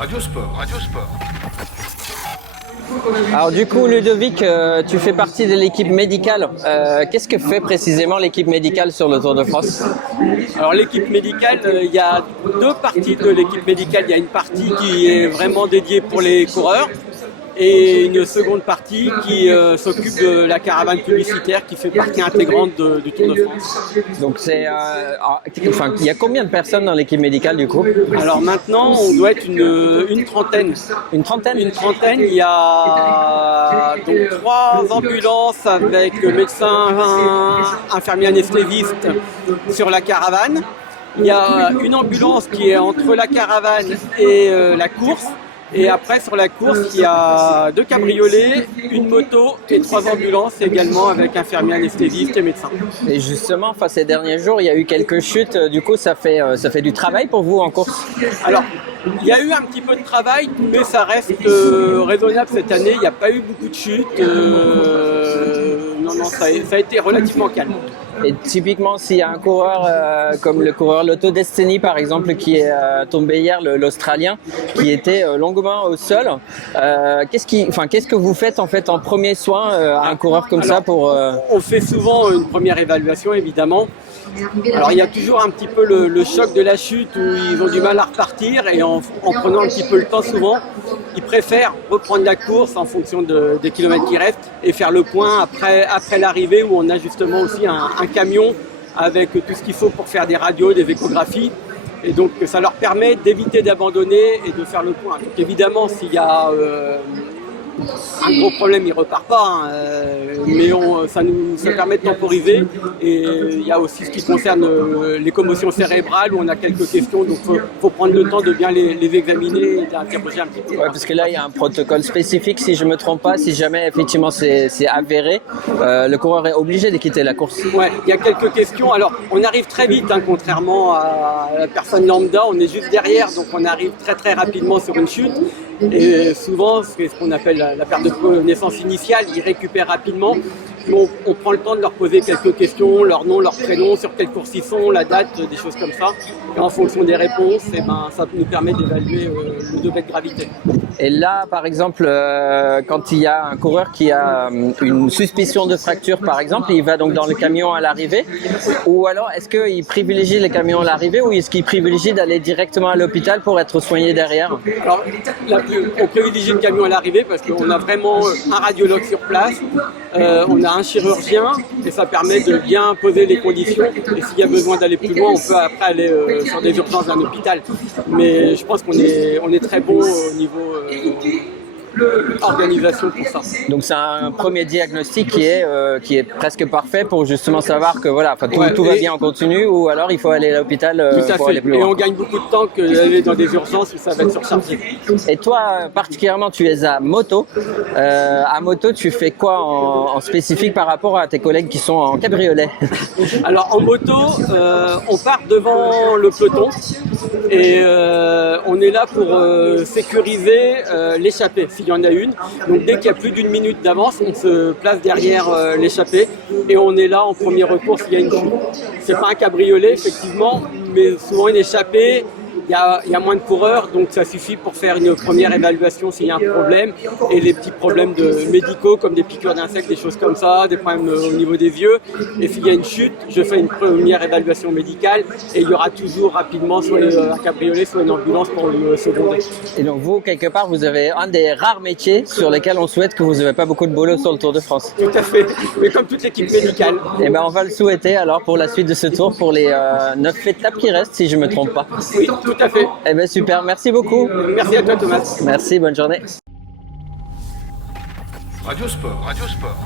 Radio Sport. Radio Sport. Alors du coup, Ludovic, tu fais partie de l'équipe médicale. Qu'est-ce que fait précisément l'équipe médicale sur le Tour de France? Alors l'équipe médicale, il y a deux parties de l'équipe médicale. Il y a une partie qui est vraiment dédiée pour les coureurs et une seconde partie qui s'occupe de la caravane publicitaire qui fait partie intégrante du Tour de France. Donc il y a combien de personnes dans l'équipe médicale du coup? Alors maintenant, on doit être une trentaine. Une trentaine? Une trentaine. Il y a donc 3 ambulances avec médecins, infirmiers anesthésistes sur la caravane. Il y a une ambulance qui est entre la caravane et la course. Et après, sur la course, il y a 2 cabriolets, une moto et 3 ambulances également avec infirmiers anesthésistes et médecins. Et justement, ces derniers jours, il y a eu quelques chutes. Du coup, ça fait du travail pour vous en course? Alors, il y a eu un petit peu de travail, mais ça reste raisonnable cette année. Il n'y a pas eu beaucoup de chutes. Non, ça a été relativement calme. Et typiquement, s'il y a un coureur comme le coureur Lotto Destiny par exemple, qui est tombé hier, l'Australien, qui était longuement au sol, qu'est-ce que vous faites en fait en premier soin à un coureur comme ça pour On fait souvent une première évaluation évidemment. Alors il y a toujours un petit peu le choc de la chute où ils ont du mal à repartir et en prenant un petit peu le temps souvent, ils préfèrent reprendre la course en fonction des kilomètres qui restent et faire le point après l'arrivée où on a justement aussi un camion avec tout ce qu'il faut pour faire des radios, des échographies. Et donc ça leur permet d'éviter d'abandonner et de faire le point. Donc évidemment s'il y a un gros problème, il repart pas, mais ça permet de temporiser. Et il y a aussi ce qui concerne les commotions cérébrales où on a quelques questions, donc faut prendre le temps de bien les examiner et d'interroger un petit peu. Ouais, parce que là il y a un protocole spécifique, si je me trompe pas, si jamais effectivement c'est avéré, le coureur est obligé de quitter la course. Ouais, il y a quelques questions. Alors on arrive très vite, contrairement à la personne lambda, on est juste derrière, donc on arrive très très rapidement sur une chute. Et souvent, c'est ce qu'on appelle la perte de connaissance initiale, ils récupèrent rapidement. On prend le temps de leur poser quelques questions, leur nom, leur prénom, sur quelle course ils sont, la date, des choses comme ça. Et en fonction des réponses, ça nous permet d'évaluer le degré de gravité. Et là, par exemple, quand il y a un coureur qui a une suspicion de fracture, par exemple, il va donc dans le camion à l'arrivée, ou alors est-ce qu'il privilégie le camion à l'arrivée ou est-ce qu'il privilégie d'aller directement à l'hôpital pour être soigné derrière? Alors, on privilégie le camion à l'arrivée parce qu'on a vraiment un radiologue sur place, on a un chirurgien et ça permet de bien poser les conditions. Et s'il y a besoin d'aller plus loin, on peut après aller sur des urgences d'un hôpital. Mais je pense qu'on est très bon au niveau organisation pour ça. Donc c'est un premier diagnostic qui est presque parfait pour justement savoir que voilà, tout va bien en continu ou alors il faut aller à l'hôpital pour aller plus loin. Et on gagne beaucoup de temps que d'aller dans des urgences où ça va être surchargé. Et toi particulièrement tu es à moto. À moto tu fais quoi en spécifique par rapport à tes collègues qui sont en cabriolet? Alors en moto on part devant le peloton et on est là pour sécuriser l'échappée. S'il y en a une. Donc dès qu'il y a plus d'une minute d'avance, on se place derrière l'échappée et on est là en premier recours s'il y a une chute. C'est pas un cabriolet effectivement, mais souvent une échappée. Il y a moins de coureurs, donc ça suffit pour faire une première évaluation s'il y a un problème. Et les petits problèmes médicaux comme des piqûres d'insectes, des choses comme ça, des problèmes au niveau des yeux. Et s'il y a une chute, je fais une première évaluation médicale et il y aura toujours rapidement soit un cabriolet, soit une ambulance pour le seconder. Et donc vous, quelque part, vous avez un des rares métiers sur lesquels on souhaite que vous n'ayez pas beaucoup de boulot sur le Tour de France. Tout à fait, mais comme toute l'équipe médicale. Et ben on va le souhaiter alors pour la suite de ce tour, pour les 9 étapes qui restent, si je ne me trompe pas. Oui, tout à fait. Eh bien super, merci beaucoup. Merci à toi Thomas. Merci, bonne journée. Radio Sport. Radio Sport.